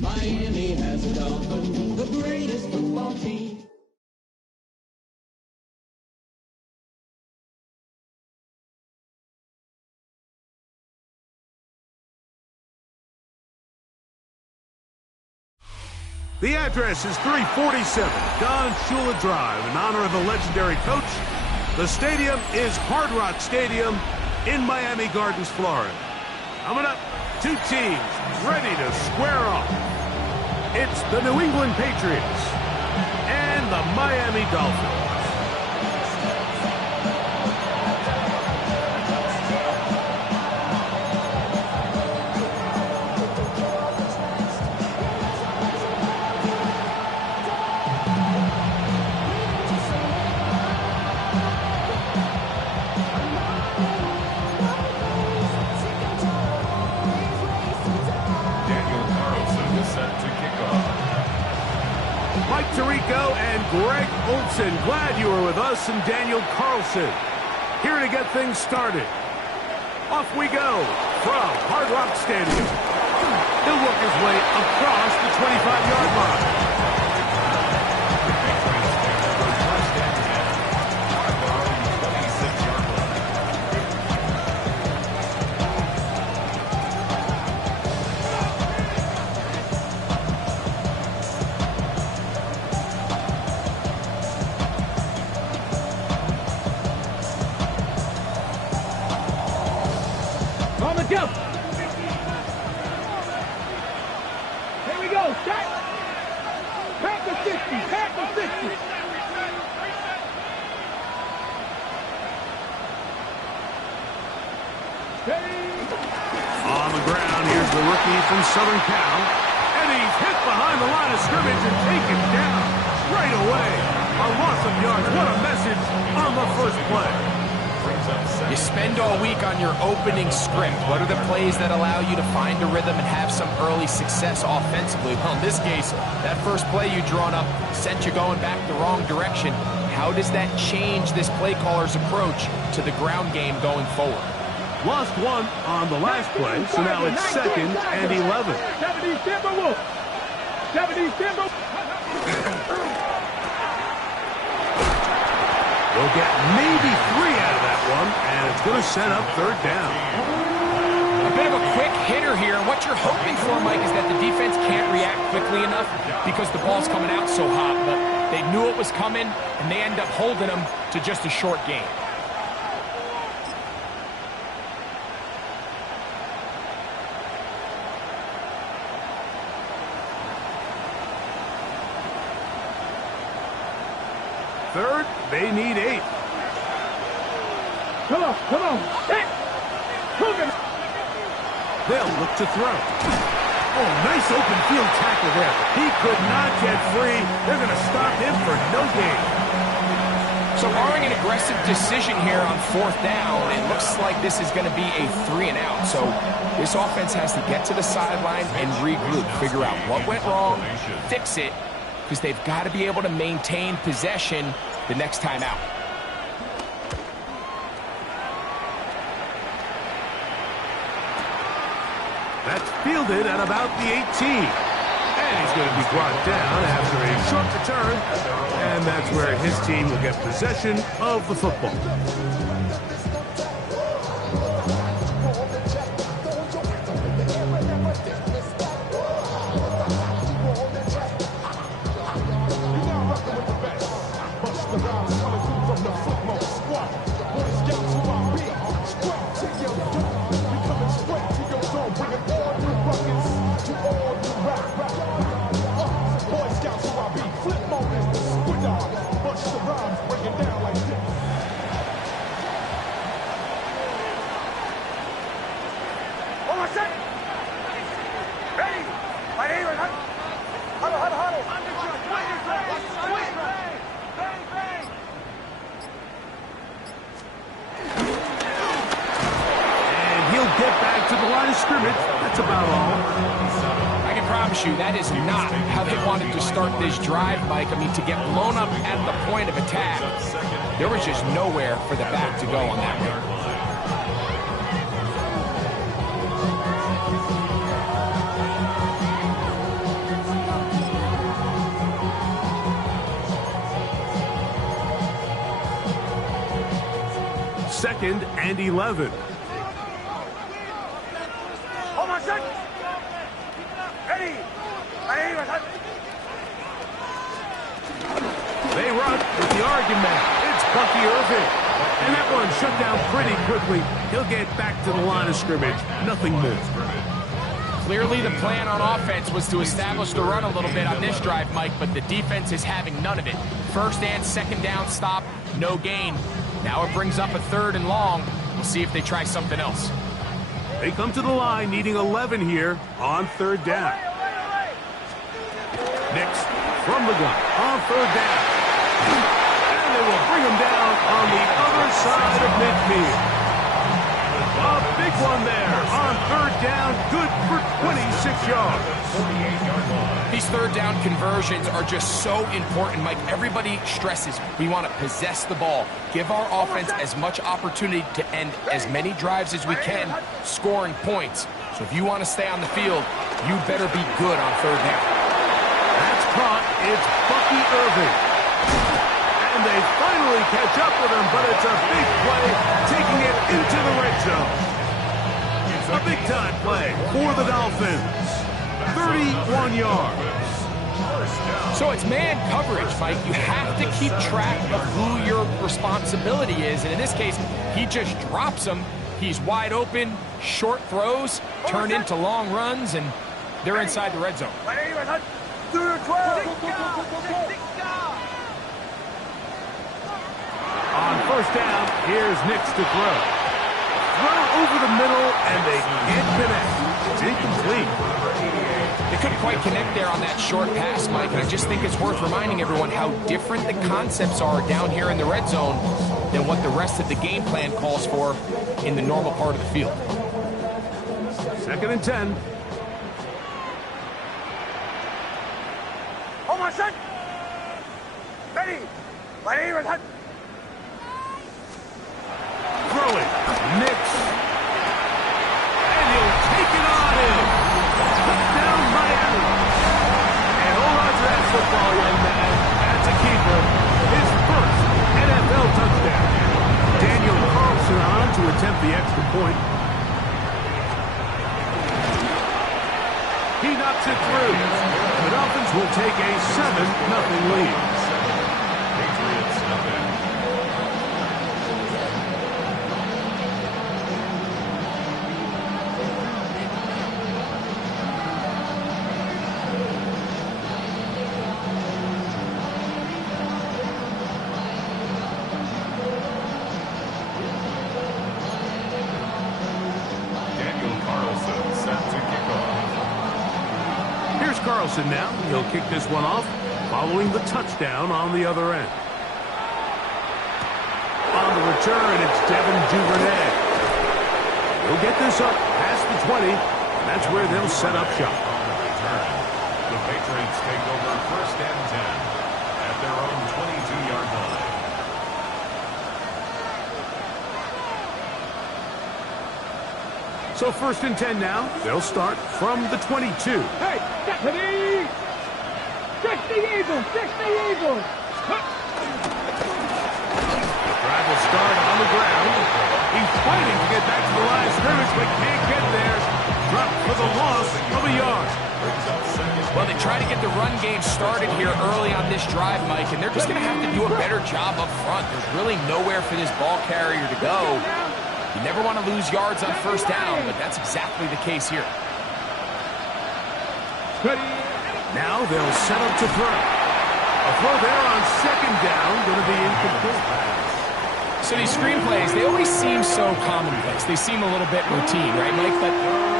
Miami has a Dolphins, the greatest football team. The address is 347 Don Shula Drive in honor of the legendary coach. The stadium is Hard Rock Stadium in Miami Gardens, Florida. Coming up, two teams ready to square off. It's the New England Patriots and the Miami Dolphins. Tirico and Greg Olson, glad you were with us, and Daniel Carlson here to get things started. Off we go from Hard Rock Stadium. He'll work his way across the 25-yard line. Go! Here we go, shot! Pack the 60, pack the 60! On the ground, here's the rookie from Southern Cal, and he's hit behind the line of scrimmage and taken down right away. A loss of yards, what a message on the first play. You spend all week on your opening script. What are the plays that allow you to find a rhythm and have some early success offensively? Well, in this case, that first play you drawn up sent you going back the wrong direction. How does that change this play caller's approach to the ground game going forward? Lost one on the last play, so now it's 2nd and 11. 70 Timberwolves! 70 Timberwolves! We'll get maybe 3 out of that one, and it's going to set up 3rd down. A bit of a quick hitter here, and what you're hoping for, Mike, is that the defense can't react quickly enough because the ball's coming out so hot, but they knew it was coming, and they end up holding them to just a short gain. Third, they need 8. Come on, come on. They'll look to throw. Oh, nice open field tackle there. He could not get free. They're going to stop him for no gain. So barring an aggressive decision here on 4th down, it looks like this is going to be a 3 and out. So this offense has to get to the sideline and regroup, figure out what went wrong, fix it, because they've got to be able to maintain possession the next time out. That's fielded at about the 18. And he's going to be brought down after a short return. And that's where his team will get possession of the football. He'll get back to the line of scrimmage. That's about all. I can promise you that is not how they wanted to start this drive, Mike. I mean, to get blown up at the point of attack, there was just nowhere for the back to go on that one. Second and 11. They run with the argument. It's Bucky Irving. And that one shut down pretty quickly. He'll get back to the line of scrimmage. Nothing more. Clearly the plan on offense was to establish the run a little bit on this drive, Mike, but the defense is having none of it. First and second down stop, no gain. Now it brings up a third and long. We'll see if they try something else. They come to the line needing 11 here on third down. Next, from the gun on third down. And they will bring him down on the other side of midfield. A big one there on third down, good for 26 yards. These third down conversions are just so important, Mike. Everybody stresses we want to possess the ball, give our offense as much opportunity to end as many drives as we can, scoring points. So if you want to stay on the field, you better be good on third down. That's caught. It's Bucky Irving. And they finally catch up with him, but it's a big play, taking it into the red zone. A big-time play for the Dolphins. 31 yards. So it's man coverage, Mike. You have to keep track of who your responsibility is. And in this case, he just drops him. He's wide open, short throws, turn into long runs, and they're inside the red zone. On first down, here's Nix to throw. Throw over the middle, and they can't connect. It's incomplete. They couldn't quite connect there on that short pass, Mike. And I just think it's worth reminding everyone how different the concepts are down here in the red zone than what the rest of the game plan calls for in the normal part of the field. Second and 10. Throwing. Nix. And he'll take it on in. Touchdown Miami. And hold on to that football, young man. That's a keeper. His first NFL touchdown. Daniel Carlson on to attempt the extra point. He knocks it through. The Dolphins will take a 7-0 lead. Patriots nothing. Carlson now. He'll kick this one off following the touchdown on the other end. On the return, it's Devin Duvernay. He'll get this up past the 20, and that's where they'll set up shop. On the return, the Patriots take over first and 10 at their own 22-yard line. So first and 10 now. They'll start from the 22. Hey, get to me! 60 Eagles! 60 Eagles! The drive will start on the ground. He's fighting to get back to the line of scrimmage, but can't get there. Dropped for the loss of a yard. Well, they try to get the run game started here early on this drive, Mike, and they're just going to have to do a better job up front. There's really nowhere for this ball carrier to go. You never want to lose yards on first down, but that's exactly the case here. Now they'll set up to throw. A throw there on second down, going to be incomplete. So these screenplays, they always seem so commonplace. They seem a little bit routine, right, Mike? But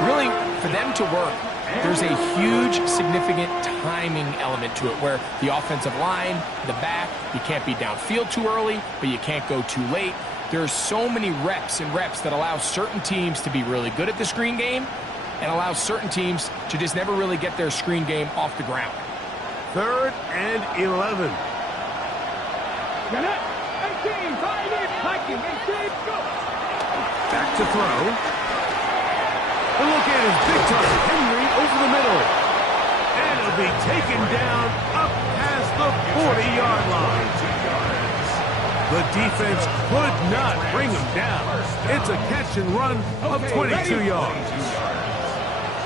really, for them to work, there's a huge, significant timing element to it where the offensive line, the back, you can't be downfield too early, but you can't go too late. There's so many reps and reps that allow certain teams to be really good at the screen game and allow certain teams to just never really get their screen game off the ground. 3rd and 11. Back to throw. The look in is big time. Henry over the middle. And it'll be taken down up past the 40-yard line. The defense could not bring him down. It's a catch and run of 22 yards.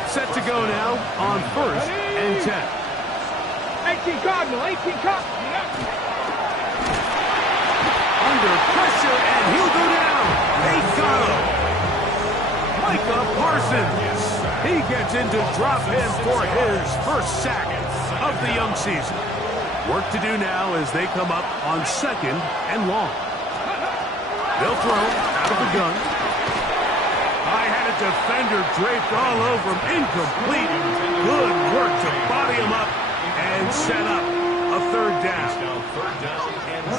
Set to go now on 1st and 10. 18 Cardinal, 18 Cardinal. Under pressure, and he'll go down. They got him. Micah Parsons. He gets into drop in for his first sack of the young season. Work to do now as they come up on 2nd and long. They'll throw out of the gun. I had a defender draped all over him. Incomplete. Good work to body him up and set up a 3rd down.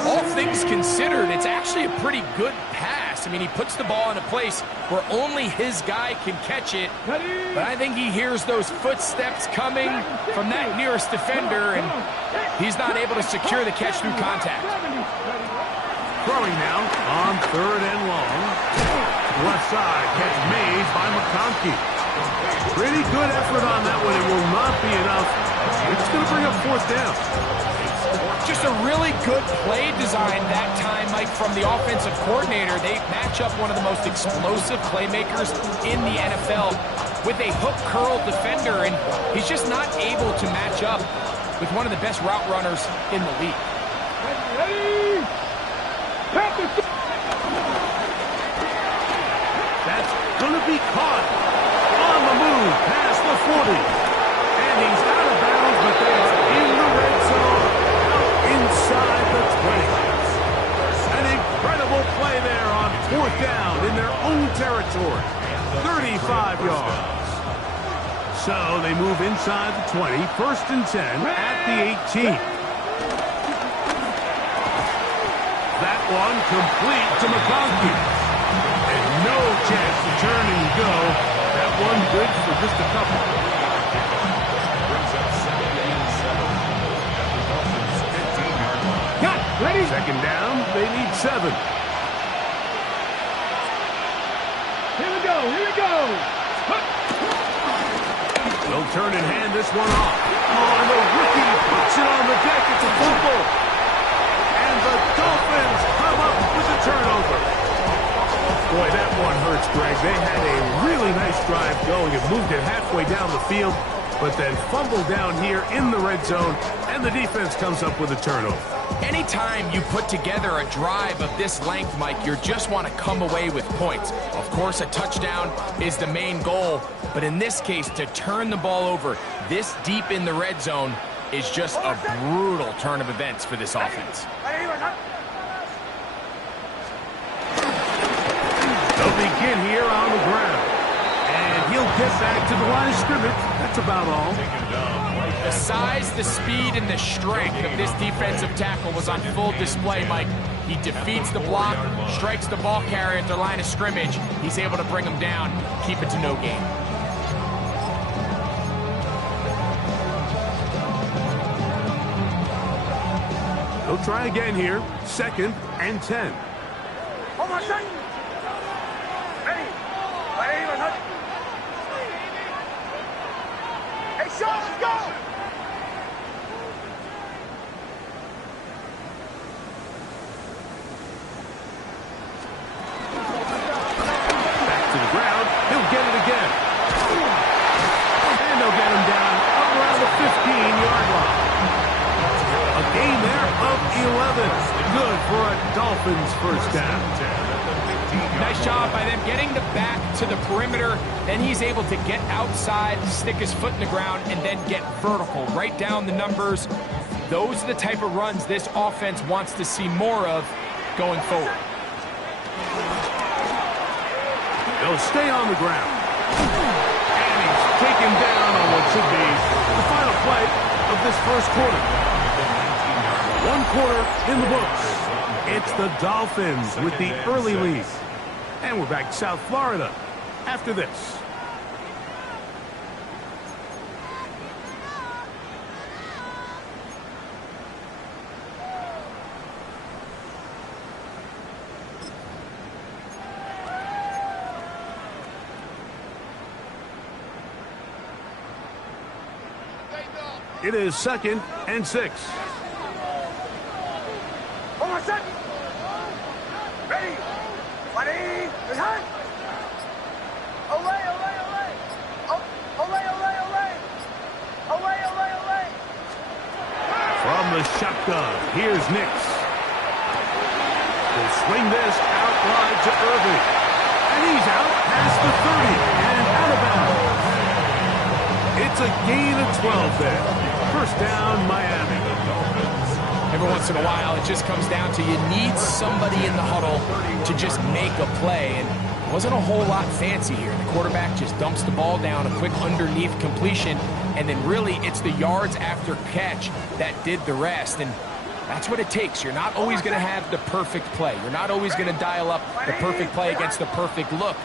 All things considered, it's actually a pretty good pass. I mean, he puts the ball in a place where only his guy can catch it. But I think he hears those footsteps coming from that nearest defender, and he's not able to secure the catch through contact. Throwing now on 3rd and long. Left side, catch made by McConkey. Pretty good effort on that one. It will not be enough. It's going to bring up 4th down. Just a really good play design that time, Mike, from the offensive coordinator. They match up one of the most explosive playmakers in the NFL with a hook curl defender, and he's just not able to match up with one of the best route runners in the league. That's going to be caught on the move past the 40. And he's out of bounds, but they are in the red zone, inside the 20. An incredible play there on 4th down in their own territory. 35 yards. So they move inside the 20, 1st and 10 at the 18. That one complete to McConkey. And no chance to turn and go. That one good for just a couple. Brings up 2nd and 7 at the Dolphins' 15-yard line. Got ready. 2nd down, they need 7. Here we go, here we go. They'll turn and hand this one off. Oh, and the rookie puts it on the deck. It's a fumble. And the Dolphins come up with a turnover. Boy, that one hurts, Greg. They had a really nice drive going and moved it halfway down the field, but then fumbled down here in the red zone, and the defense comes up with a turnover. Anytime you put together a drive of this length, Mike, you just want to come away with points. Of course, a touchdown is the main goal, but in this case, to turn the ball over this deep in the red zone is just a brutal turn of events for this offense. They'll begin here on the ground, and he'll get back to the line of scrimmage. That's about all. The size, the speed, and the strength of this defensive tackle was on full display, Mike. He defeats the block, strikes the ball carrier at the line of scrimmage. He's able to bring him down, keep it to no gain. They'll try again here. 2nd and 10. Hold on, second. Ready. Ready, let's go. Hey, Sean, let's go. Back to the ground. He'll get it again. And they'll get him down up around the 15-yard line. A gain there of 11. Good for a Dolphins first down. Nice job by them getting the back to the perimeter. Then he's able to get outside, stick his foot in the ground, and then get vertical. Right down the numbers. Those are the type of runs this offense wants to see more of going forward. will stay on the ground. And he's taken down on what should be the final play of this first quarter. 1 quarter in the books. It's the Dolphins with the early lead. And we're back to South Florida after this. It is 2nd and 6. Hold on, set. Ready. Ready. Behind. Away, away, away. Away, away, away. Away, away, away. From the shotgun, here's Nix. Will swing this out wide to Irving. And he's out past the 30 and out of bounds. It's a gain of 12 there. First down, Miami. Every once in a while, it just comes down to you need somebody in the huddle to just make a play. And it wasn't a whole lot fancy here. The quarterback just dumps the ball down, a quick underneath completion, and then really it's the yards after catch that did the rest. And that's what it takes. You're not always going to have the perfect play. You're not always going to dial up the perfect play against the perfect look.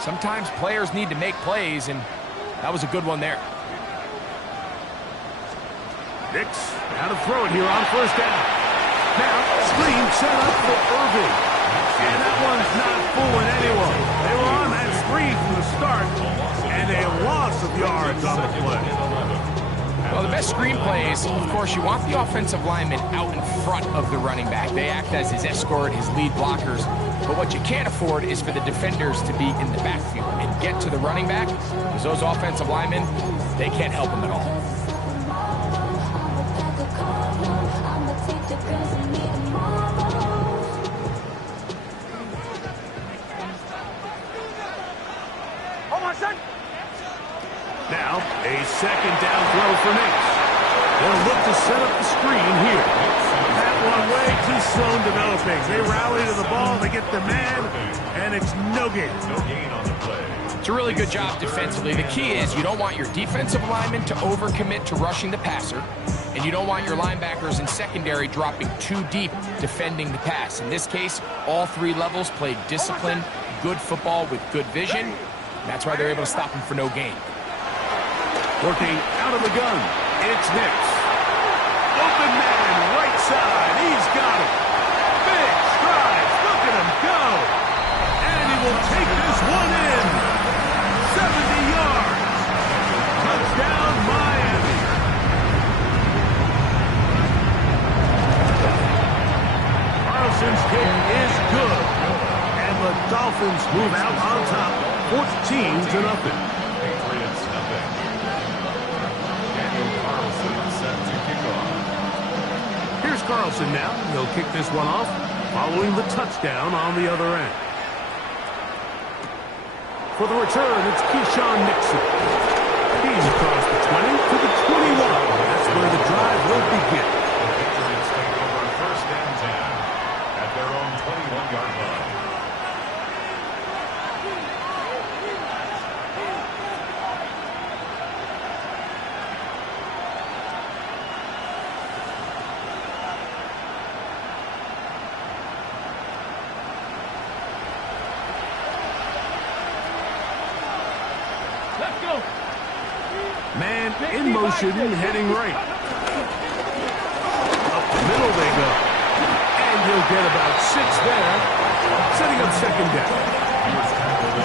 Sometimes players need to make plays, and that was a good one there. Nix, now to throw it here on first down. Now, screen set up for Irving. And that one's not fooling anyone. They were on that screen from the start, and a loss of yards on the play. Well, the best screen plays, of course, you want the offensive lineman out in front of the running back. They act as his escort, his lead blockers. But what you can't afford is for the defenders to be in the backfield and get to the running back, because those offensive linemen, they can't help him at all. Now, a second down throw for Nix. They'll look to set up the screen here. That one way too slow in developing. They rally to the ball, they get the man, and it's no gain. No gain on the play. It's a really good job defensively. The key is you don't want your defensive linemen to overcommit to rushing the passer, and you don't want your linebackers in secondary dropping too deep defending the pass. In this case, all 3 levels played disciplined, good football with good vision. That's why they're able to stop him for no gain. Working out of the gun, it's Nix. Open man, right side, he's got it. Big strides, look at him go. And he will take this one in. 70 yards. Touchdown, Miami. Carlson's kick is good. And the Dolphins move out on top, 14-0. Patriots nothing. Daniel Carlson set to kick off. Here's Carlson now. He'll kick this one off following the touchdown on the other end. For the return, it's Keyshawn Nixon. He's across the 20 to the 21. That's where the drive will begin. The Patriots take over first and 10 at their own 21-yard line. Man in motion, heading right. Up the middle they go. And he'll get about 6 there, setting up second down.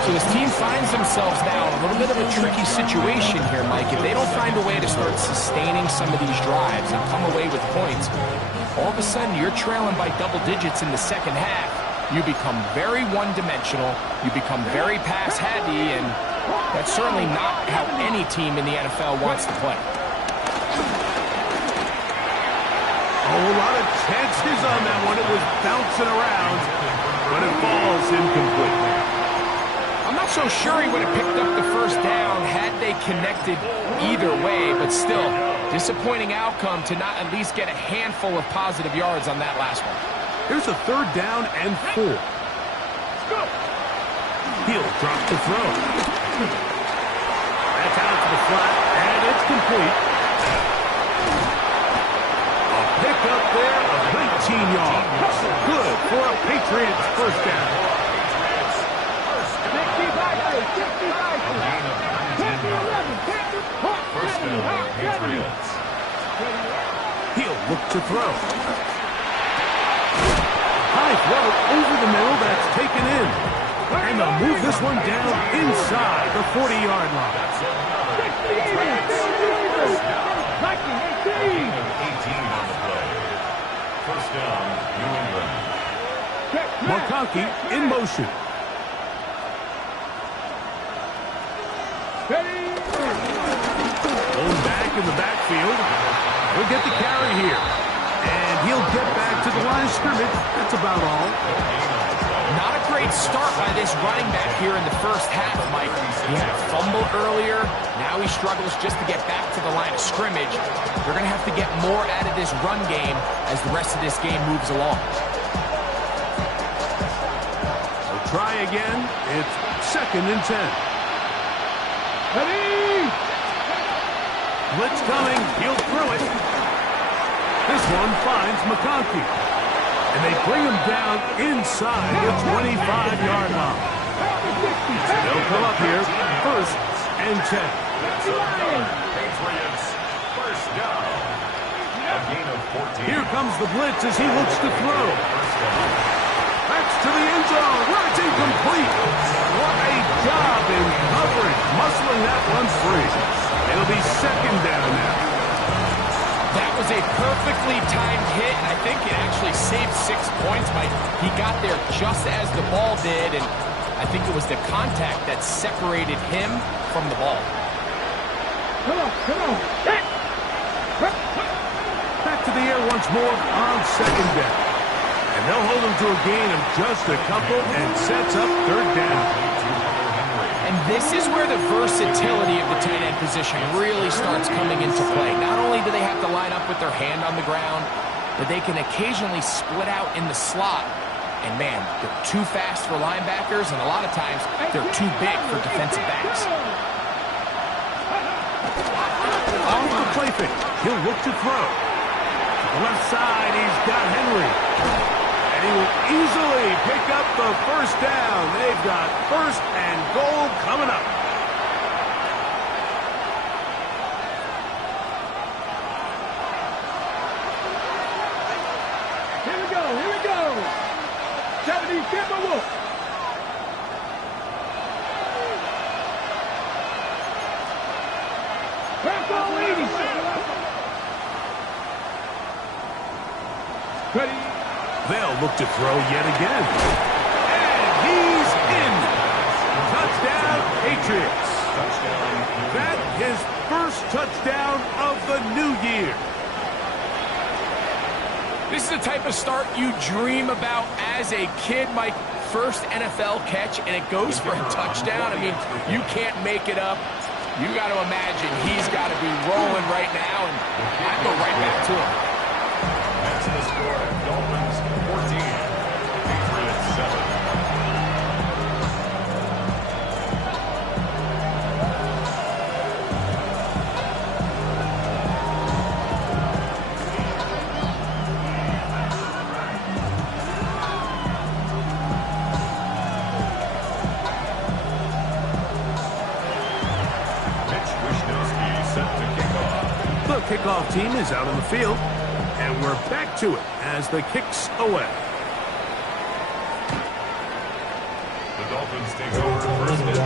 So this team finds themselves now in a little bit of a tricky situation here, Mike. If they don't find a way to start sustaining some of these drives and come away with points, all of a sudden you're trailing by double digits in the second half. You become very one-dimensional. You become very pass-heavy, and that's certainly not how any team in the NFL wants to play. A whole lot of chances on that one. It was bouncing around, but it falls incomplete. I'm not so sure he would have picked up the first down had they connected either way, but still, disappointing outcome to not at least get a handful of positive yards on that last one. Here's a third down and 4. He'll drop to throw. That's out to the flat, and it's complete. A pickup there of 19 yards. Good for a Patriots first down. 60-60. First down, Patriots. He'll look to throw. High throw over the middle, that's taken in. And they'll move this one down inside the 40-yard line. 18 on the play. First down, New England. McConkey in motion. Going back in the backfield. He'll get the carry here. And he'll get back to the line of scrimmage. That's about all. Not a great start by this running back here in the first half, Mike. He had a fumble earlier. Now he struggles just to get back to the line of scrimmage. They're going to have to get more out of this run game as the rest of this game moves along. We'll try again. It's 2nd and 10. Blitz coming. He'll throw it. This one finds McConkey. And they bring him down inside the 25-yard line. They'll come up here, 1st and 10. Patriots, first down. A gain of 14. Here comes the blitz as he looks to throw. That's to the end zone, where it's incomplete. What a job in covering, muscling that one free. It'll be 2nd down now. That was a perfectly timed hit, and I think it actually saved 6 points. Mike, he got there just as the ball did, and I think it was the contact that separated him from the ball. Come on. Back to the air once more on 2nd down. And they'll hold him to a gain of just a couple and sets up 3rd down. And this is where the versatility of the tight end position really starts coming into play. Not only do they have to line up with their hand on the ground, but they can occasionally split out in the slot. And man, they're too fast for linebackers, and a lot of times they're too big for defensive backs. Off the play fake. He'll look to throw. To the left side, he's got Henry. And he will easily pick up the first down. They've got 1st and goal coming up. Here we go. 70, Timberwolves. Ready? They'll look to throw yet again. And he's in. Touchdown, Patriots. That his first touchdown of the new year. This is the type of start you dream about as a kid, Mike. First NFL catch, and it goes for a touchdown. I mean, you can't make it up. You got to imagine he's got to be rolling right now, and I'd go right back to him. That's the score. Dolphins 14, Patriots 7. Kickoff team is out on the field, and we're back to it as the kick's away. The Dolphins take over 1st and 10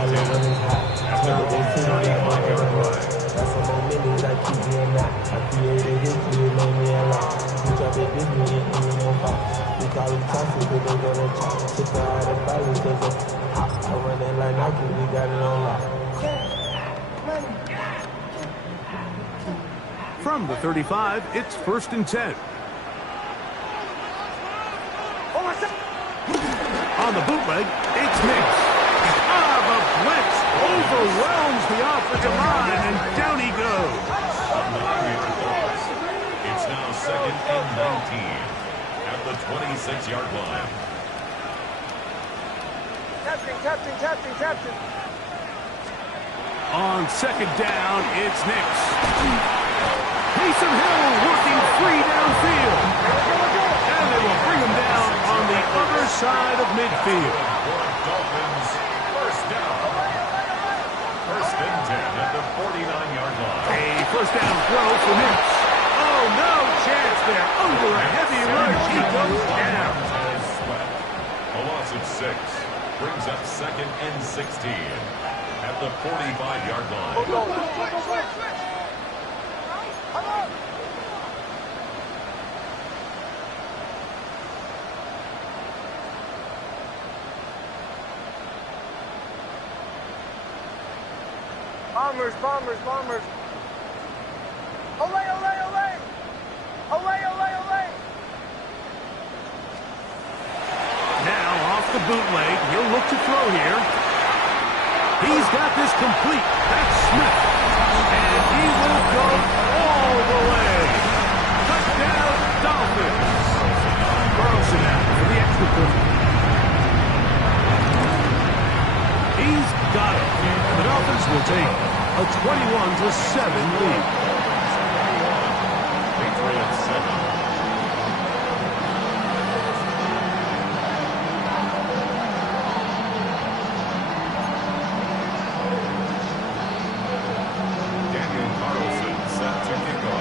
after a 35-yard line. That's some more minutes I keep doing that. I created history, it made me a lot. We drop it this me, it even more fast. We call them toxic, but they gonna chop. Took her out of balance, cause I run it like Nike, we got it on lock. From the 35, it's 1st and 10. On the bootleg, it's mixed. The blitz overwhelms the offensive line, and down he goes. It's now 2nd and 19 at the 26-yard line. Captain. On second down, it's Nix. Taysom Hill working free downfield. And they will bring him down on the other side of midfield. Dolphins, first down. First and 10 at the 49-yard line. A first down throw for Nix. Oh, no chance there. Under a heavy rush, he goes down. A loss of 6 brings up second and 16 at the 45-yard line. Bombers. Olay. Now off the bootleg, he'll look to throw here. He's got this complete. That's Smith. And he will go all the way. Touchdown, Dolphins. Carlson out for the extra point. He's got it. The Dolphins will take a 21-7 lead. Patriots 7.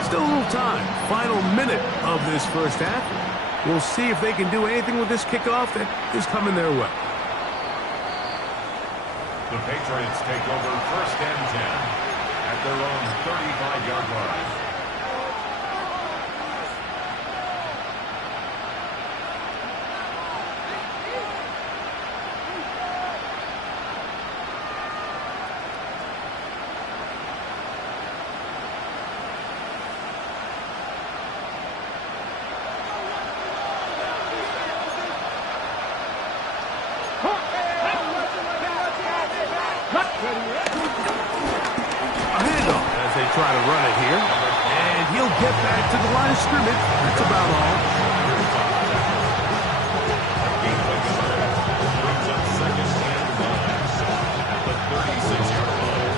Still a little time. Final minute of this first half. We'll see if they can do anything with this kickoff that is coming their way. The Patriots take over first and 10 at their own 35-yard line. Try to run it here, and he'll get back to the line of scrimmage. That's about all. Brings up second and 9 at the 36-yard line.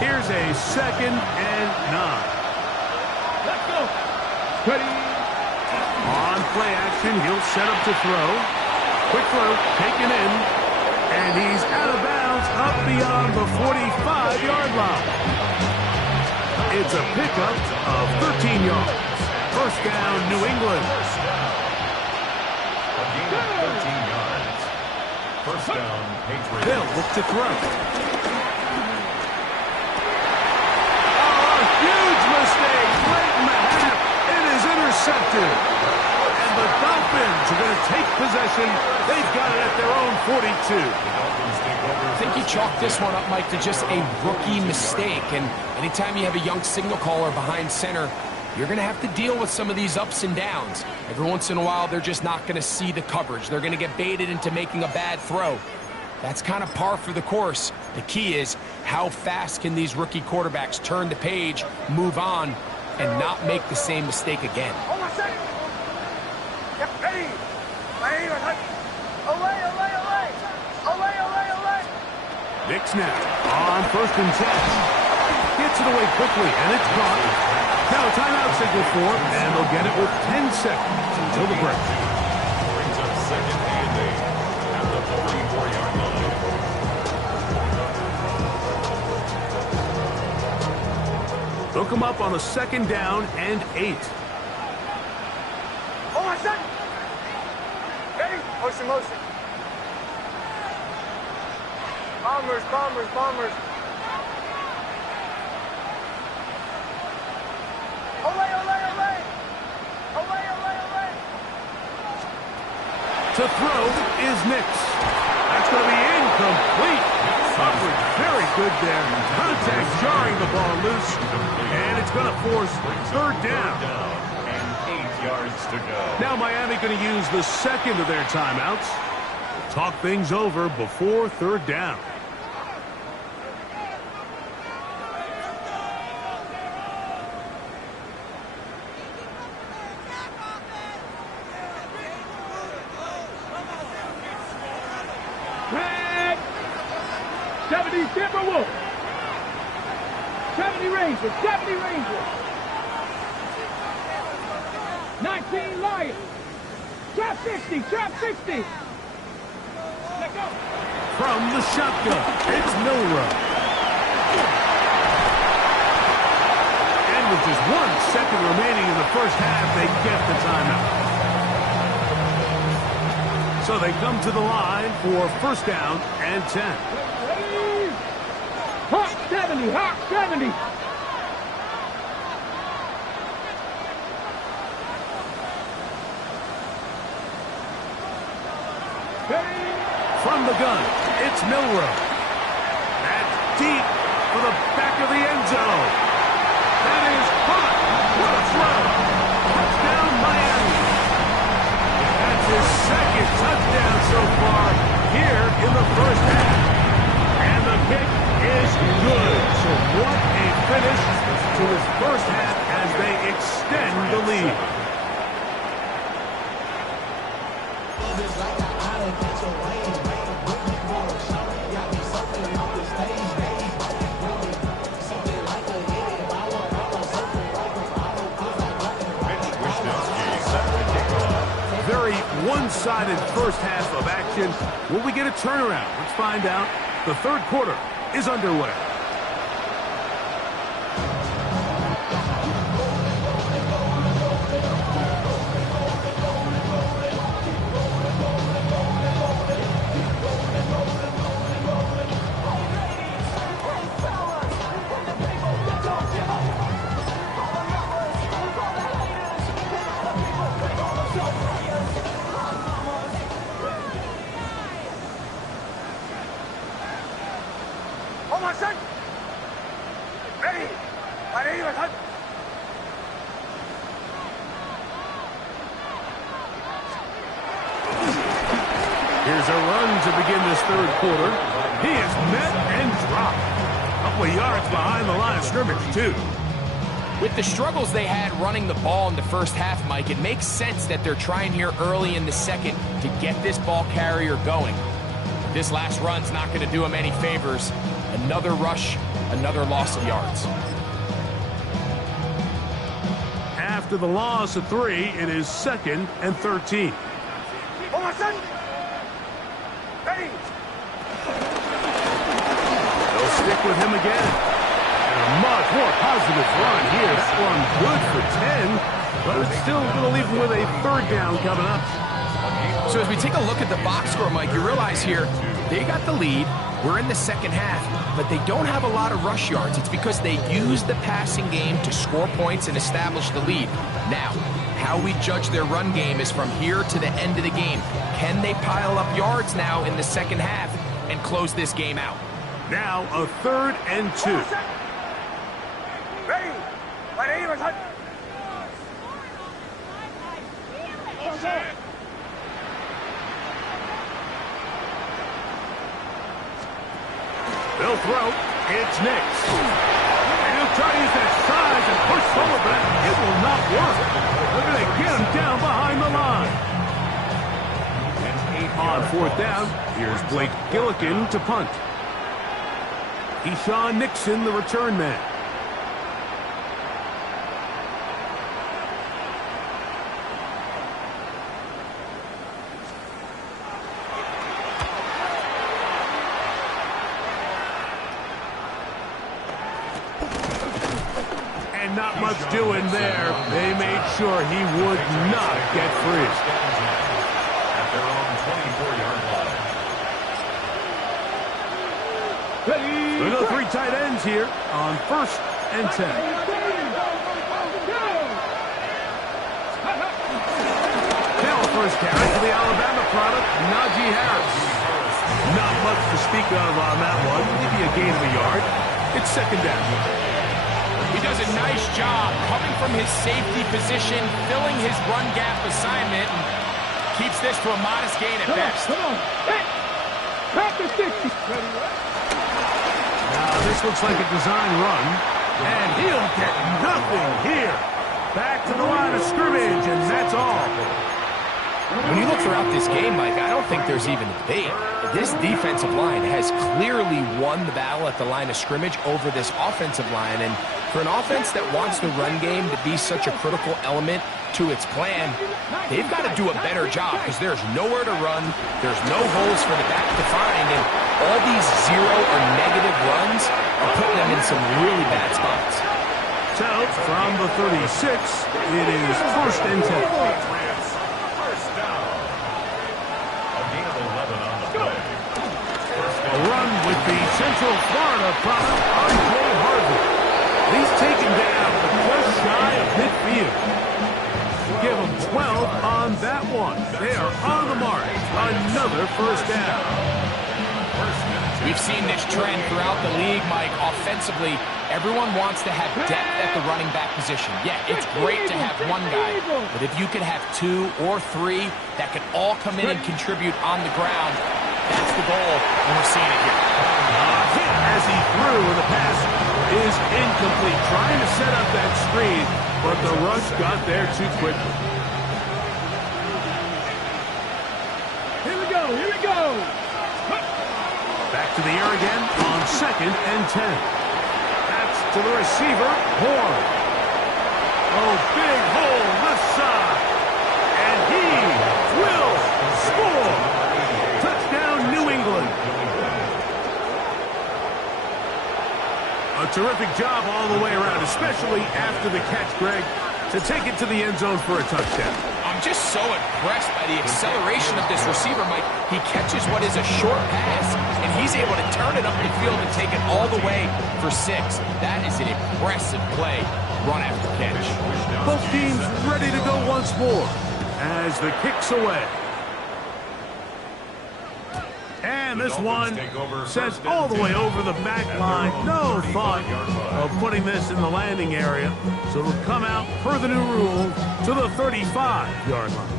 Here's a second and 9. Ready. On play action, he'll set up to throw. Quick throw, taken in. And he's out of bounds up beyond the 45-yard line. It's a pickup of 13 yards. First down, New England. A gain of 13 yards. First down, Patriots. Hill look to throw. Oh, a huge mistake late in the half. Intercepted. And the Dolphins are going to take possession. They've got it at their own 42. I think you chalked this one up, Mike, to just a rookie mistake. And anytime you have a young signal caller behind center, you're going to have to deal with some of these ups and downs. Every once in a while, they're just not going to see the coverage. They're going to get baited into making a bad throw. That's kind of par for the course. The key is how fast can these rookie quarterbacks turn the page, move on, and not make the same mistake again. Hold on a second. Yep, ready. Olay. Nix now on first and 10. Gets it away quickly, and it's caught. Now a timeout signal for him, and they'll get it with 10 seconds until the break. Brings up second and 8 at the 44-yard line. Hook him up on a second down and 8. Hold on a second. Ready. Motion. Bombers. Olay. To throw is Nix. That's going to be incomplete. Coverage very good there. Contact jarring the ball loose. And it's going to force third down. And 8 yards to go. Now Miami going to use the second of their timeouts. Talk things over before third down. Timberwolf. 70 Rangers, 70 Rangers. 19 Lions. Trap 60, trap 60. Let go. From the shotgun, it's Milrow. And with just 1 second remaining in the first half, they get the timeout. So they come to the line for first down and 10. Hot 70, hot 70. From the gun, it's Milrow. That's deep for the back of the end zone. That is hot. What a throw. Touchdown, Miami. That's his second touchdown so far here in the first half. And the kick is good. So what a finish to his first half as they extend the lead. Very one-sided first half of action. Will we get a turnaround? Let's find out. The third quarter is underway. Here's a run to begin this third quarter. He is met and dropped. A couple of yards behind the line of scrimmage, too. With the struggles they had running the ball in the first half, Mike, it makes sense that they're trying here early in the second to get this ball carrier going. This last run's not going to do him any favors. Another rush, another loss of yards. After the loss of 3, it is 2nd and 13. They'll stick with him again. And a much more positive run here. That one good for 10, but it's still going to leave him with a third down coming up. So as we take a look at the box score, Mike, you realize here they got the lead. We're in the second half, but they don't have a lot of rush yards. It's because they use the passing game to score points and establish the lead. Now, how we judge their run game is from here to the end of the game. Can they pile up yards now in the second half and close this game out? Now a 3rd and 2. They'll throw. It's Nix. And he'll try to use that size and push forward, but it will not work. They're going to get him down behind the line. On 4th down, here's Blake Gillikin to punt. Keyshawn Nixon, the return man. And not much doing there. They made sure he would not get free. At their own 24-yard line. We go 3 tight ends here on 1st and 10. Now first carry for the Alabama product, Najee Harris. Not much to speak of on that one. Maybe a gain of a yard. It's 2nd down. He does a nice job coming from his safety position, filling his run gap assignment, and keeps this to a modest gain at best. Come on. Hey. Pack the 60. Now this looks like a design run, and he'll get nothing here. Back to the line of scrimmage, and that's all. When you look throughout this game, Mike, I don't think there's even a debate. This defensive line has clearly won the battle at the line of scrimmage over this offensive line. And for an offense that wants the run game to be such a critical element to its plan, they've got to do a better job because there's nowhere to run, there's no holes for the back to find, and all these zero or negative runs are putting them in some really bad spots. So, from the 36, it is 1st and 10. First down. A gain of 11 on the play. A run with the Central Florida product, R.J. Harvey. He's taken down, but just shy of midfield. Give him 12 on that one. They are on the mark. Another 1st down. We've seen this trend throughout the league, Mike. Offensively, everyone wants to have depth at the running back position. Yeah, it's great to have one guy, but if you could have 2 or 3 that could all come in and contribute on the ground, that's the goal, and we're seeing it here. Hit as he threw, and the pass is incomplete. Trying to set up that screen, but the rush got there too quickly. Here we go, here we go. Back to the air again on 2nd and 10. That's to the receiver, Horn. Oh, big hole left side. And he will score. Touchdown, New England. A terrific job all the way around, especially after the catch, Greg, to take it to the end zone for a touchdown. I'm just so impressed by the acceleration of this receiver, Mike. He catches what is a short pass, and he's able to turn it up the field and take it all the way for 6. That is an impressive play, run after catch. Both teams ready to go once more as the kick's away. And this one sends all the way over the back line. No thought of putting this in the landing area. So it'll come out per the new rule to the 35-yard line.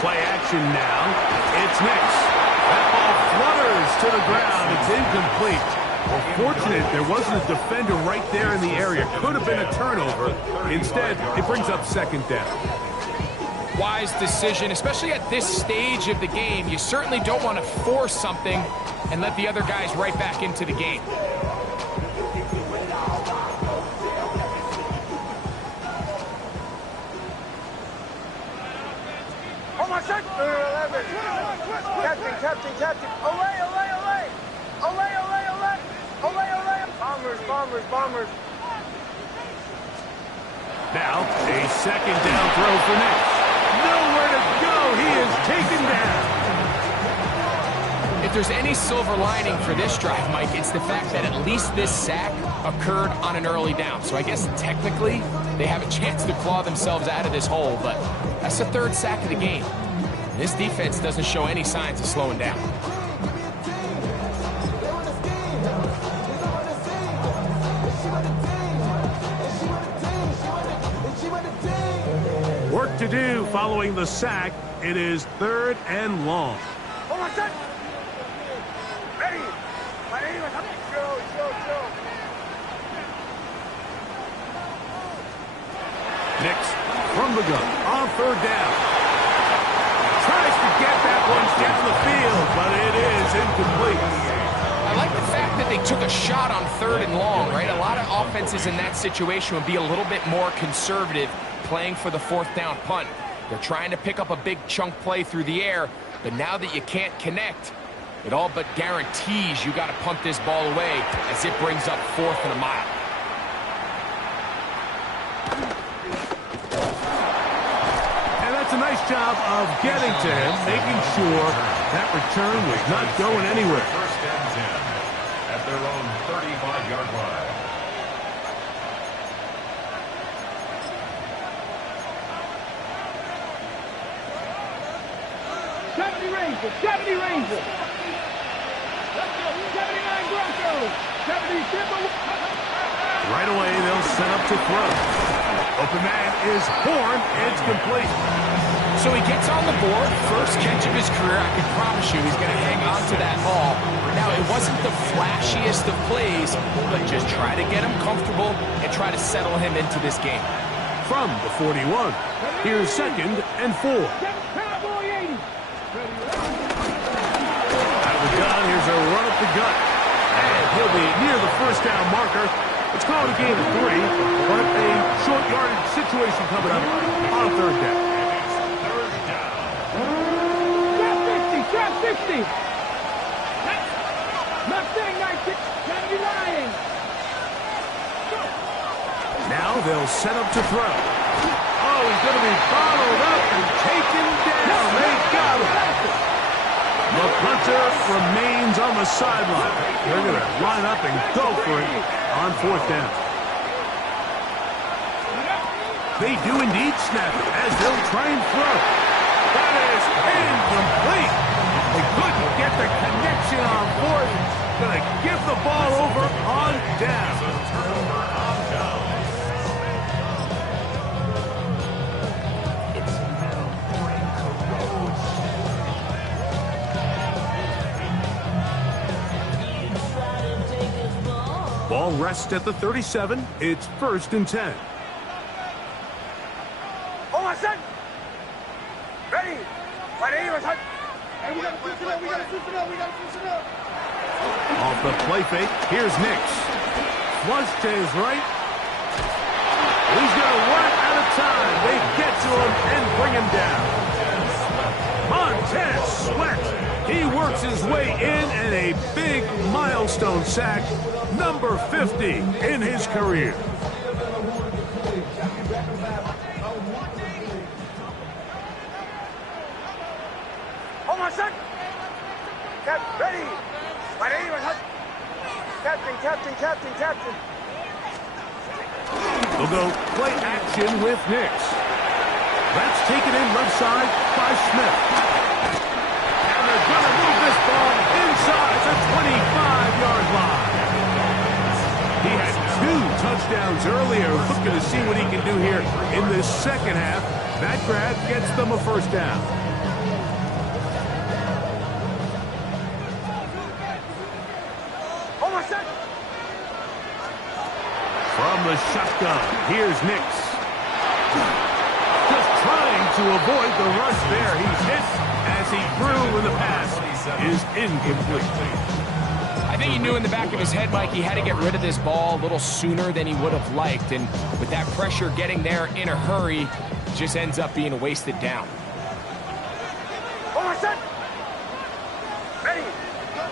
Play action now. It's next. That ball flutters to the ground. It's incomplete. Well, fortunate there wasn't a defender right there in the area. Could have been a turnover. Instead, it brings up 2nd down. Wise decision, especially at this stage of the game. You certainly don't want to force something and let the other guys right back into the game. Captain. Olay. Bombers. Now, a 2nd down throw for Nix. Nowhere to go. He is taken down. If there's any silver lining for this drive, Mike, it's the fact that at least this sack occurred on an early down. So I guess technically they have a chance to claw themselves out of this hole, but that's the 3rd sack of the game. This defense doesn't show any signs of slowing down. Work to do following the sack. It is 3rd and long. Nix from the gun on 3rd down. Tries to get that one down the field, but it is incomplete. I like the fact that they took a shot on 3rd and long, right? A lot of offenses in that situation would be a little bit more conservative playing for the 4th down punt. They're trying to pick up a big chunk play through the air, but now that you can't connect, it all but guarantees you got to punt this ball away as it brings up 4th and a mile. A nice job of getting to him, making sure that return was not going anywhere. 1st and 10 at their own 35-yard line. Ranger, 70 Ranger. 79 Broncos. 70 Simba. Right away, they'll set up to throw. Open man is Horn. It's complete. So he gets on the board, first catch of his career. I can promise you he's going to hang on to that ball. Now, it wasn't the flashiest of plays, but just try to get him comfortable and try to settle him into this game. From the 41, here's 2nd and 4. Out of the gun, here's a run up the gut. And he'll be near the first down marker. It's called a gain of 3, but a short yardage situation coming up on 3rd down. Shot 60. Mustang 99. Now they'll set up to throw. Oh, he's going to be bottled up and taken down. They got him. The punter remains on the sideline. They're going to line up and go for it on 4th down. They do indeed snap it as they'll try and throw. That is incomplete. They couldn't get the connection on 4th. Going to give the ball over on down. Ball rests at the 37. It's 1st and 10. Hold on, son. Ready. My name is Hunt. Hey, we gotta switch it up. We gotta switch it up. Off the play fake, here's Nix. Flush to his right. He's going to run out of time. They get to him and bring him down. Montez Sweat. He works his way in and a big milestone sack, number 50 in his career. Hold on, son. Ready. My name is Hunt. Captain. They'll go play action with Nix. That's taken in left side by Smith. And they're going to move this ball inside the 25-yard line. He had 2 touchdowns earlier. Looking to see what he can do here in this second half. That grab gets them a 1st down. Hold on, son. From the shotgun, here's Nix. Just trying to avoid the rush there. He's hit as he threw when the pass is incomplete. I think he knew in the back of his head, Mike, he had to get rid of this ball a little sooner than he would have liked. And with that pressure getting there in a hurry, it just ends up being a wasted down. Hold on, son. Ready.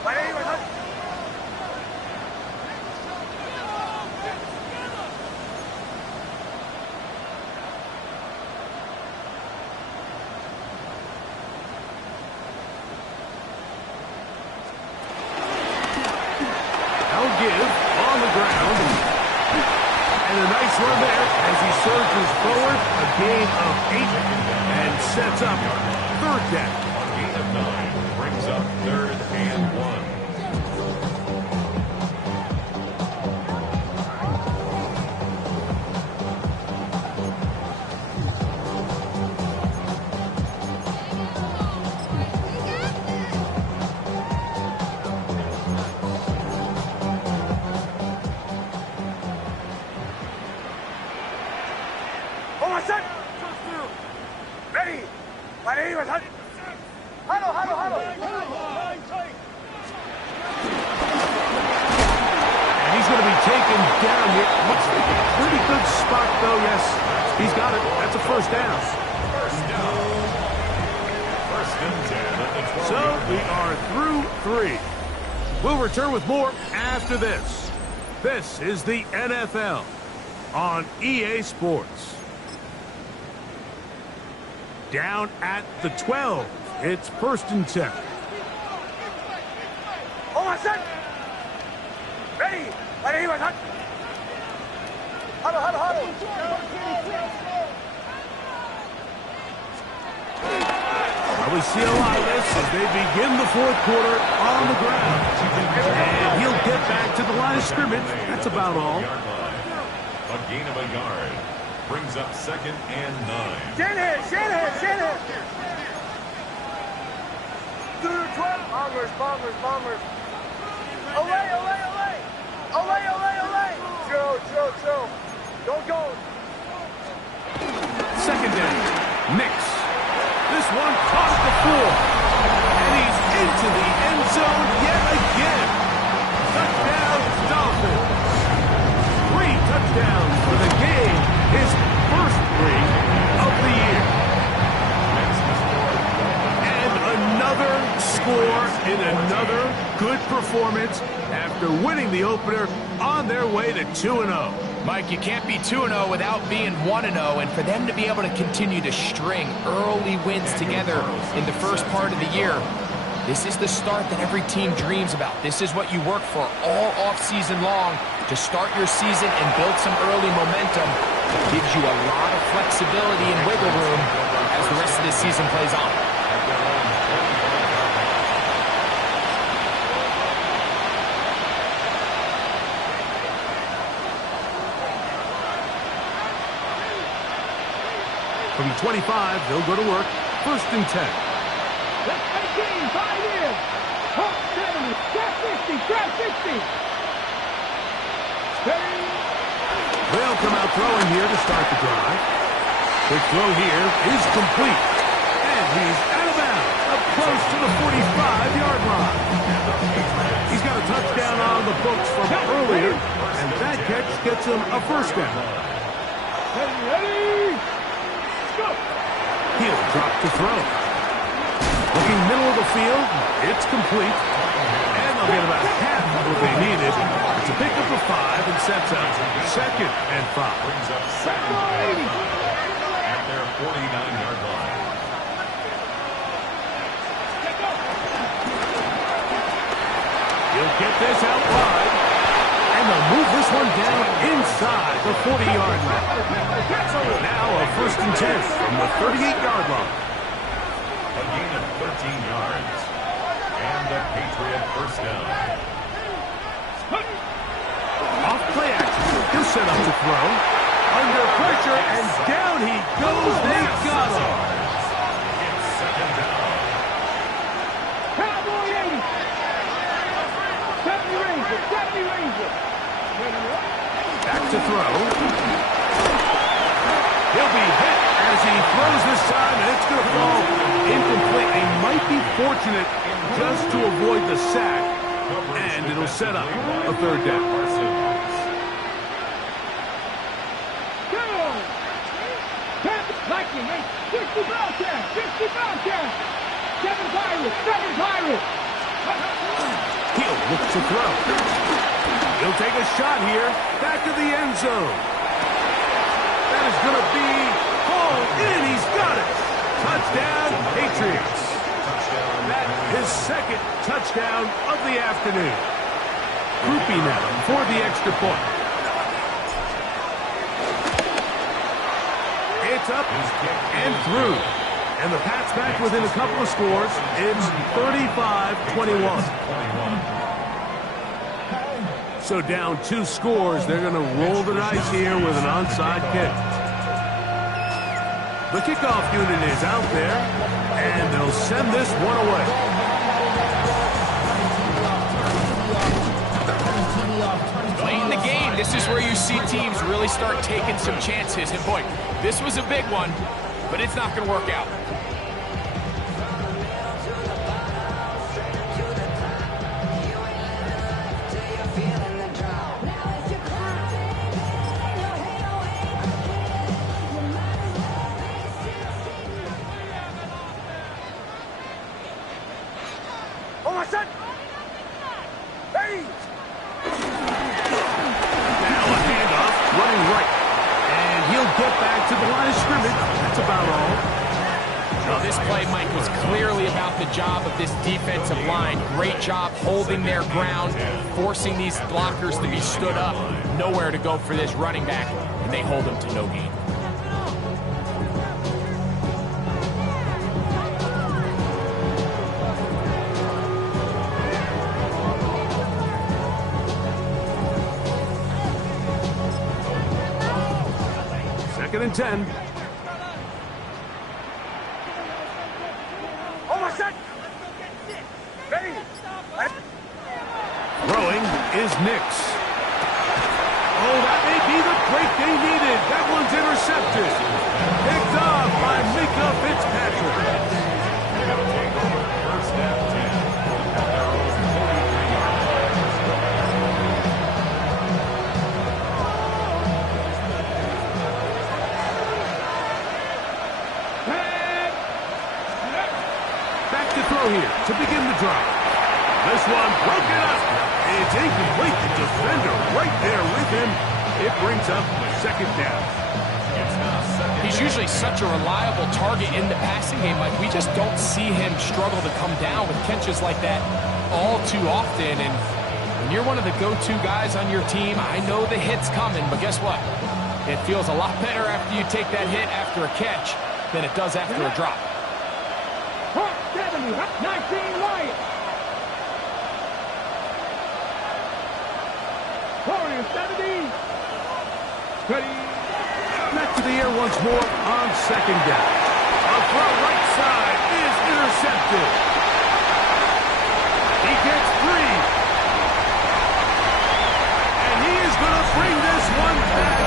My name is Hunt. Give on the ground. And a nice run there as he surges forward. A gain of 8 and sets up 3rd down. A gain of 9 brings up 3rd and 1. Ready. My name is Hunt. Huddle. And he's going to be taken down here. Looks like a pretty good spot, though. Yes, he's got it. That's a 1st down. 1st down. 1st and 10 at the 12. So we are through 3. We'll return with more after this. This is the NFL on EA Sports. Down at the 12. It's 1st and 10. Hold on, son. Ready. My name is Hunt. Huddle. We see a lot of this as they begin the 4th quarter on the ground. And he'll get back to the line of scrimmage. That's about all. A gain of a yard. Brings up 2nd and 9. Shanahan. Do 12. Bombers. Olay. Chill. Don't go. 2nd down. Mix. This one caught the floor. And he's into the end zone yet again. Touchdown, Dolphins. 3 touchdowns for the game. His first 3 of the year. And another score in another good performance after winning the opener on their way to 2-0. Mike, you can't be 2-0 without being 1-0, and for them to be able to continue to string early wins together in the first part of the year, this is the start that every team dreams about. This is what you work for all off-season long to start your season and build some early momentum. It gives you a lot of flexibility and wiggle room as the rest of this season plays on. From 25, they'll go to work. 1st and 10. Let's take game, 5 years. Hop 70, grab 60. Steady. They'll come out throwing here to start the drive. Quick throw here is complete. And he's out of bounds, up close to the 45-yard line. He's got a touchdown on the books from earlier, and that catch gets him a 1st down. Ready. Go. He'll drop to throw. Looking middle of the field, it's complete. And they'll get about half of what they needed. It's a pickup of 5 and sets up 2nd and 5. Brings up 2nd and 5 at their 49-yard line. He'll get this out wide. And they'll move this one down inside the 40-yard line. Now a 1st and 10 from the 38-yard line. A gain of 13 yards. And the Patriot 1st down. Off play action. He'll set up to throw. Under pressure, and down he goes. They got him. It's 2nd down. Cowboy 80. 70 Ranger. Back to throw. He'll be hit as he throws this time, and it's going to fall incomplete. They might be fortunate just to avoid the sack, and it'll set up a 3rd down. Go. Lightning, 60 Bobcat. 7 Pirates. He'll look to throw. He'll take a shot here. Back to the end zone. That is going to be hauled in. He's got it. Touchdown, Patriots. That his 2nd touchdown of the afternoon. Groupie now for the extra point. It's up and through. And the Pats back within a couple of scores. It's 35-21. So down 2 scores, they're going to roll the dice here with an onside kick. The kickoff unit is out there, and they'll send this one away. Late in the game, this is where you see teams really start taking some chances. And boy, this was a big one, but it's not going to work out. Oh, my son. Ready. Now a handoff, running right. And he'll get back to the line of scrimmage. That's about all. Well, this play, Mike, was clearly about the job of this defensive line. Great job holding their ground, forcing these blockers to be stood up. Nowhere to go for this running back, and they hold him to no gain. 2nd and 10. Almost set. Ready. Throwing is Nix. Oh, that may be the break they needed. That one's intercepted. Picked off by Mika Fitzpatrick. They'll take over first down 10 at their own 43-yard line. Back to throw here to begin the drive. This one broken up. It's incomplete. The defender right there with him. It brings up 2nd down. It's now 2nd. He's usually such a reliable target in the passing game. Like, we just don't see him struggle to come down with catches like that all too often. And when you're one of the go-to guys on your team, I know the hit's coming, but guess what? It feels a lot better after you take that hit after a catch than it does after a drop. 70, 19 Wyatt. Warriors 70. Ready. Back to the air once more on 2nd down. A throw right side is intercepted. He gets 3. And he is going to bring this one back.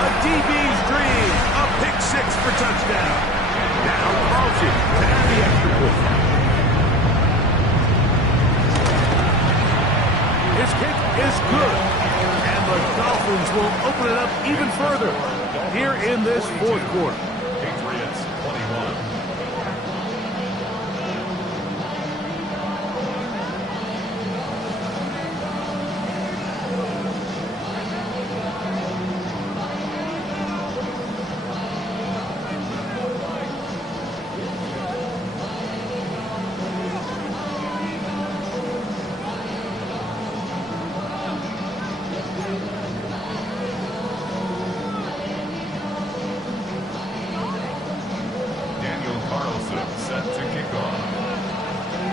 A DB's dream. A pick 6 for touchdown. Now Carlson to add the extra point. His kick is good. And the Dolphins will open it up even further here in this 4th quarter. Patriots 21.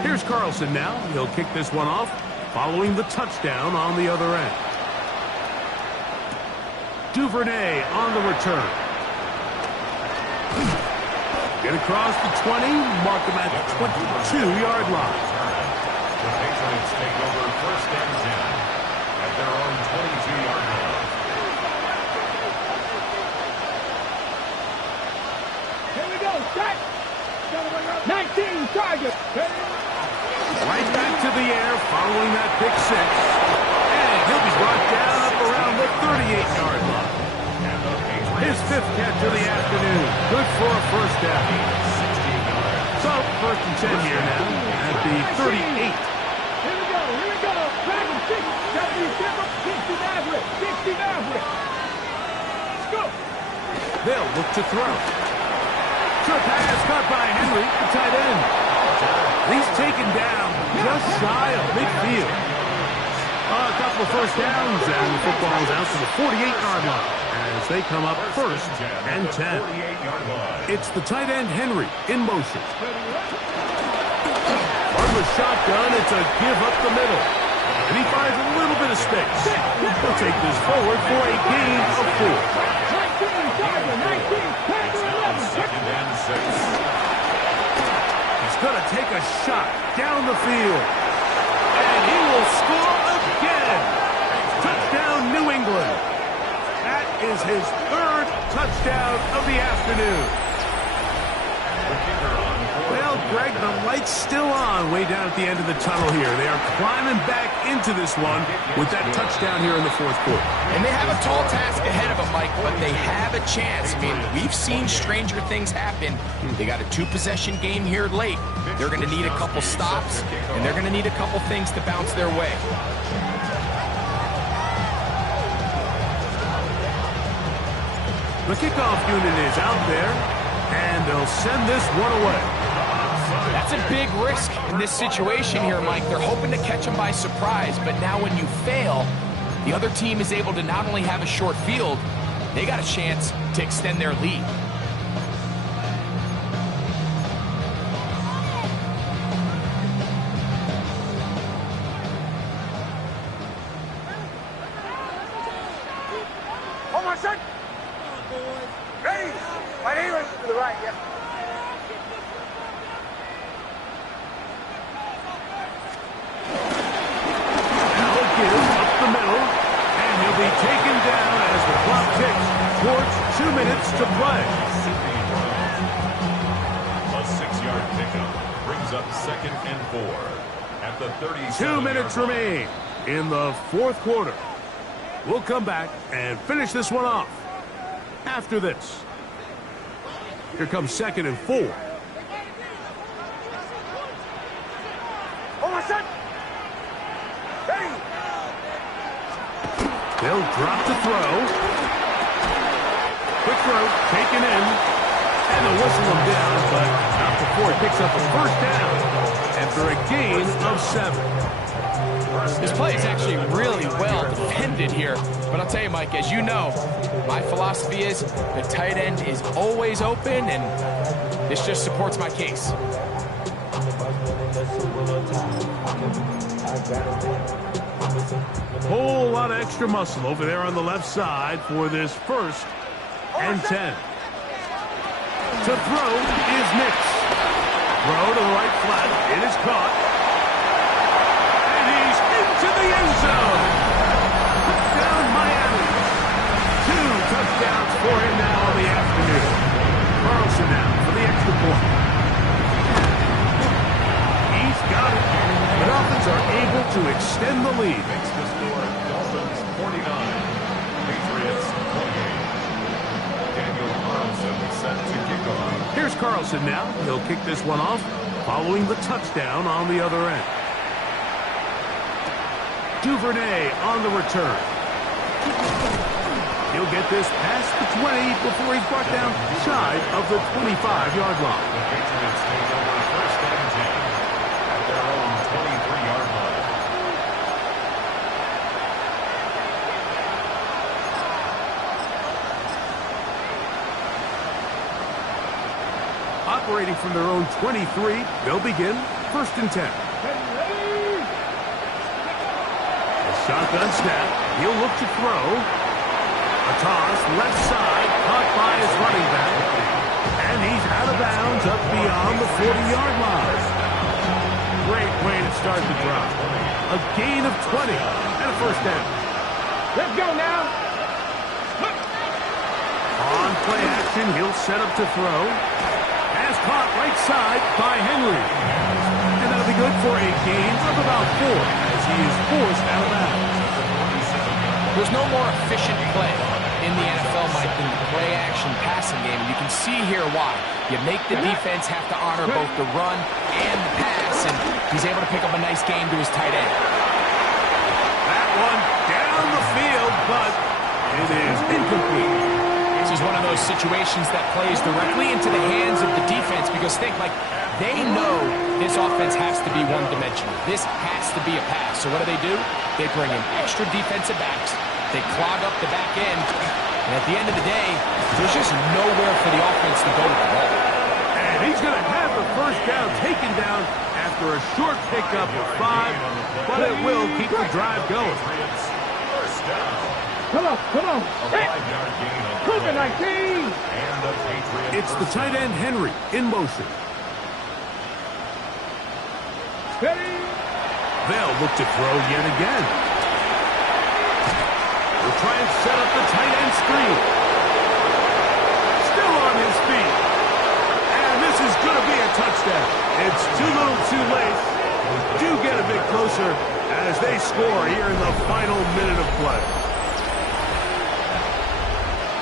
Here's Carlson now. He'll kick this one off, following the touchdown on the other end. Duvernay on the return. Get across the 20, mark him at the 22-yard line. The Patriots take over first and 10 at their own 22-yard line. Here we go. Set. 19 target. Right back to the air following that pick 6. And he'll be brought down up around the 38-yard line. His 5th catch of the afternoon. Good for a first down. So, 1st and 10 here now at the 38. Here we go. Here we go. Dragon 6. 60 Maverick. 60 Maverick. Let's go. They'll look to throw. Short pass caught by Henry, the tight end. He's taken down just shy of midfield. A couple of first downs, and the football is out to the 48-yard line as they come up 1st and 10. It's the tight end Henry in motion. On the shotgun, it's a give up the middle. And he finds a little bit of space. He'll take this forward for a gain of 4. 19. Second and 6. He's going to take a shot down the field. And he will score again. Touchdown, New England. That is his 3rd touchdown of the afternoon. Well, Greg, the light's still on way down at the end of the tunnel here. They are climbing back into this one with that touchdown here in the 4th quarter. And they have a tall task ahead of them, Mike, but they have a chance. I mean, we've seen stranger things happen. They got a 2-possession game here late. They're going to need a couple stops, and they're going to need a couple things to bounce their way. The kickoff unit is out there, and they'll send this one away. That's a big risk in this situation here, Mike. They're hoping to catch them by surprise, but now when you fail, the other team is able to not only have a short field, they got a chance to extend their lead. Hold on, son. will be taken down as the clock ticks towards 2 minutes to play. A 6-yard pickup brings up 2nd and 4 at the 37. 2 minutes remain in the fourth quarter. We'll come back and finish this one off after this. Here comes 2nd and 4. Hold on, son. Ready. They'll drop to throw. Quick throw, taken in. And they'll whistle him down, but not before he picks up a first down after a gain of 7. This play is actually really well defended here. But I'll tell you, Mike, as you know, my philosophy is the tight end is always open, and this just supports my case. Whole lot of extra muscle over there on the left side for this 1st and 10. To throw is Nix. Throw to the right flat. It is caught. And he's into the end zone. Touchdown Miami. 2 touchdowns for him now on the afternoon. Carlson now for the extra point. He's got it. The Dolphins are able to extend the lead. Makes the score Dolphins 49, Patriots 28. Daniel Carlson set to kick off. Here's Carlson now. He'll kick this one off following the touchdown on the other end. Duvernay on the return. He'll get this past the 20 before he's brought down shy of the 25-yard line. The Patriots take over 1st and 10 at their own 23-yard line. Operating from their own 23, they'll begin 1st and 10. A shotgun snap. He'll look to throw. A toss, left side, caught by his running back. And he's out of bounds up beyond the 40-yard line. Great way to start the drive. A gain of 20 and a 1st down. Let's go now. On play action, he'll set up to throw. Pass caught right side by Henry. And that'll be good for a gain of about 4 as he is forced out of bounds. There's no more efficient play in the NFL, Mike, than the play-action passing game. And you can see here why. You make the defense have to honor both the run and the pass, and he's able to pick up a nice gain to his tight end. That one down the field, but it is incomplete. This is one of those situations that plays directly into the hands of the defense because think, like, they know this offense has to be one-dimensional. This has to be a pass. So what do? They bring in extra defensive backs. They clog up the back end. And at the end of the day, there's just nowhere for the offense to go with the ball. And he's going to have the first down taken down after a short pickup of 5, but it will keep the drive going. First down. Come on. A 5-yard gain on the Cook play. it, 19. And the Patriots. It's the tight end Henry in motion. Ready. They'll look to throw yet again. They'll try and set up the tight end screen. Still on his feet. And this is going to be a touchdown. It's too little too late. Do get a bit closer as they score here in the final minute of play.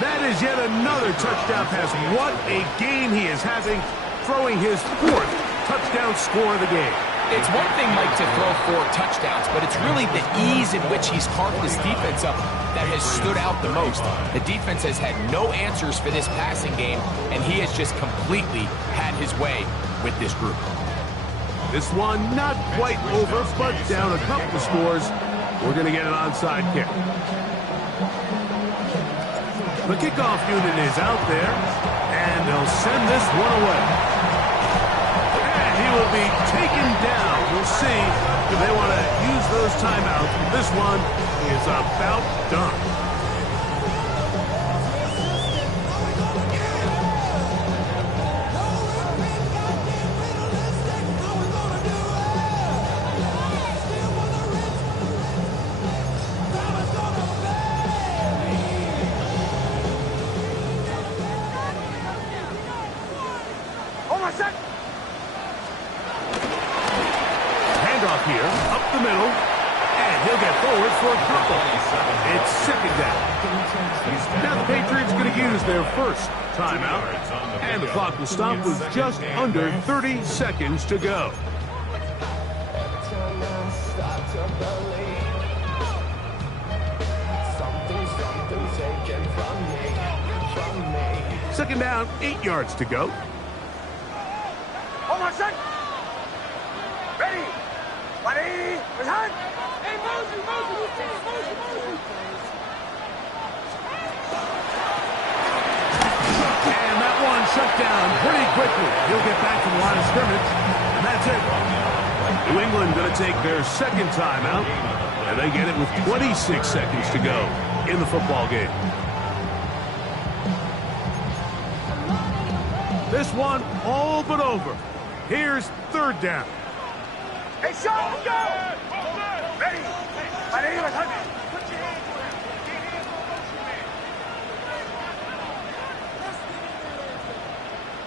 That is yet another touchdown pass. What a game he is having, throwing his 4th touchdown score of the game. It's one thing, Mike, to throw 4 touchdowns, but it's really the ease in which he's carved this defense up that has stood out the most. The defense has had no answers for this passing game, and he has just completely had his way with this group. This one not quite over, but down a couple of scores. We're going to get an onside kick. The kickoff unit is out there, and they'll send this one away. And he will be taken down. We'll see if they want to use those timeouts. This one is about done. he'll get forward for a couple. It's second down. Now the Patriots going to use their first timeout. And the clock will stop with just under 30 seconds to go. Second down, 8 yards to go. Hold on, son. Ready. Ready. Return. Hey, Mosey, Mosey. And that one shut down pretty quickly. He'll get back to the line of scrimmage. And that's it. New England going to take their second timeout. And they get it with 26 seconds to go in the football game. This one all but over. Here's third down. Hey, Sean, let's go. Ready. Ready. Return.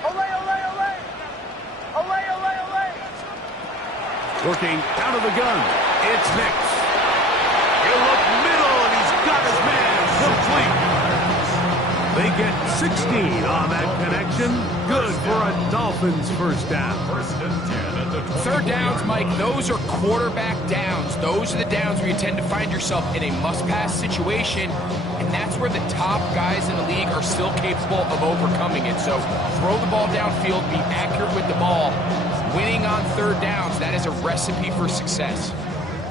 Olay, olay, olay. Olay, olay, olay. Working out of the gun. It's Nix. He'll look middle, and he's got his man complete. They get 16 on that connection. Good for a Dolphins first down. Third downs, Mike, those are quarterback downs. Those are the downs where you tend to find yourself in a must-pass situation, and that's where the top guys in the league are still capable of overcoming it. So throw the ball downfield, be accurate with the ball. Winning on third downs, that is a recipe for success.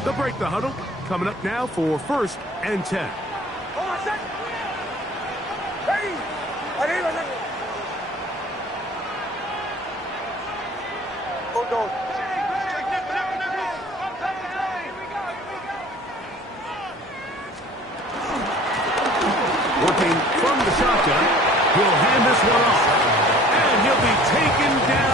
They'll break the huddle. Coming up now for first and 10. Hold on, son. Ready. Ready. Ready. Hold on. Working from the shotgun. He'll hand this one off. And he'll be taken down